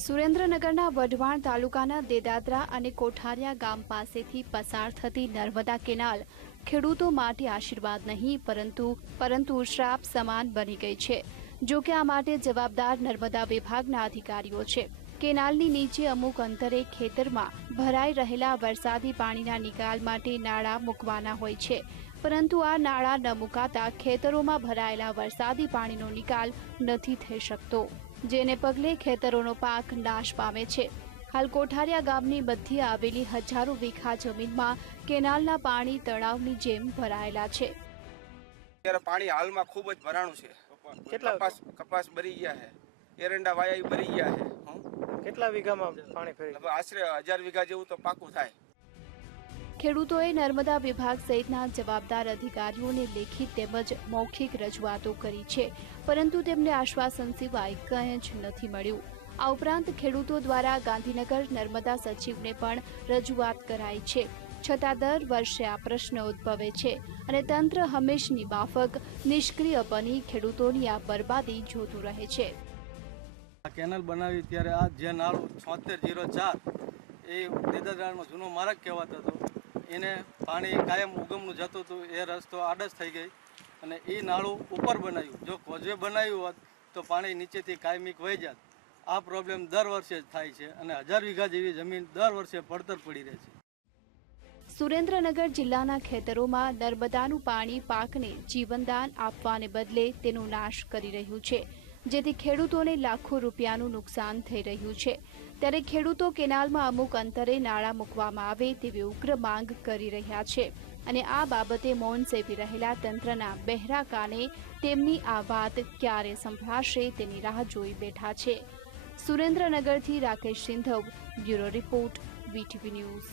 સુરેન્દ્રનગરના વઢવાણ તાલુકાના દેદાદરા અને કોઠારિયા ગામ પાસેથી પસાર થતી નર્મદા કેનાલ ખેડૂતો માટે આશીર્વાદ નહીં, પરંતુ પરંતુ શ્રાપ સમાન બની ગઈ છે. જો કે આ માટે જવાબદાર નર્મદા વિભાગના અધિકારીઓ છે. કેનાલની નીચે અમુક અંતરે ખેતરમાં ભરાઈ રહેલા વરસાદી પાણીના નિકાલ માટે નાળા મૂકવાના હોય છે. પરંતુ આ નાળા ન મુકાતા ખેતરોમાં ભરાયેલા વરસાદી પાણીનો નિકાલ નથી થઈ શકતો જેને પગલે ખેતરોનો પાક નાશ પામે છે. હાલ કોઠારિયા ગામની મધ્યે આવેલી હજારો વીઘા જમીનમાં કેનાલના પાણી તળાવની જેમ ભરાયેલા છે. અત્યારે પાણી હાલમાં ખૂબ જ ભરાણું છે. કેટલા? કપાસ કપાસ ભરી ગયા છે. એરંડા વાયા ભરી ગયા છે. કેટલા વીઘામાં પાણી ફરી આશરે હજાર વીઘા જેવું તો પાકું થાય. ખેડૂતોએ નર્મદા વિભાગ સહિતના જવાબદાર અધિકારીઓને લેખિત તેમજ મૌખિક રજૂઆતો કરી છે પરંતુ તેમને આશ્વાસન સિવાય કંઈ જ નથી મળ્યું. આ ઉપરાંત ખેડૂતો દ્વારા ગાંધીનગર નર્મદા સચિવને પણ રજૂઆત કરાઈ છે. છતાં દર વર્ષે આ પ્રશ્ન ઉદ્ભવે છે અને તંત્ર હંમેશની માફક નિષ્ક્રિય બની ખેડૂતોની આ બરબાદી જોતું રહે છે. આ કેનલ બનાવી ત્યારે આ જે નાળું છોતેર જીરો ચાર, એ દેદાદરાનો જૂનો માર્ગ કહેવાતો હતો. એને પાણી કાયમ ઉગમનું જતું હતું, એ રસ્તો આડસ થઈ ગઈ અને એ નાળું ઉપર બનાવ્યું. જો કોઝવે બનાવ્યું હોત તો પાણી નીચેથી કાયમિક વહી જાત. આ પ્રોબ્લેમ દર વર્ષે જ થાય છે અને હજાર વીઘા જેવી જમીન દર વર્ષે પડતર પડી રહે છે. સુરેન્દ્રનગર જિલ્લાના ખેતરોમાં નર્મદાનું પાણી પાકને જીવનદાન આપવાને બદલે તેનો નાશ કરી રહ્યું છે. જેથી ખેડૂતોને લાખો રૂપિયાનું નુકસાન થઈ રહ્યું છે. ત્યારે ખેડૂતો કેનાલમાં અમુક અંતરે નાળા મૂકવામાં આવે તેવી ઉગ્ર માંગ કરી રહ્યા છે અને આ બાબતે મૌન સેવી રહેલા તંત્રના બહેરા કાને તેમની આ વાત ક્યારે સંભળાશે તેની રાહ જોઈ બેઠા છે. સુરેન્દ્રનગરથી Rakesh Sindhav, bureau report, VTV news.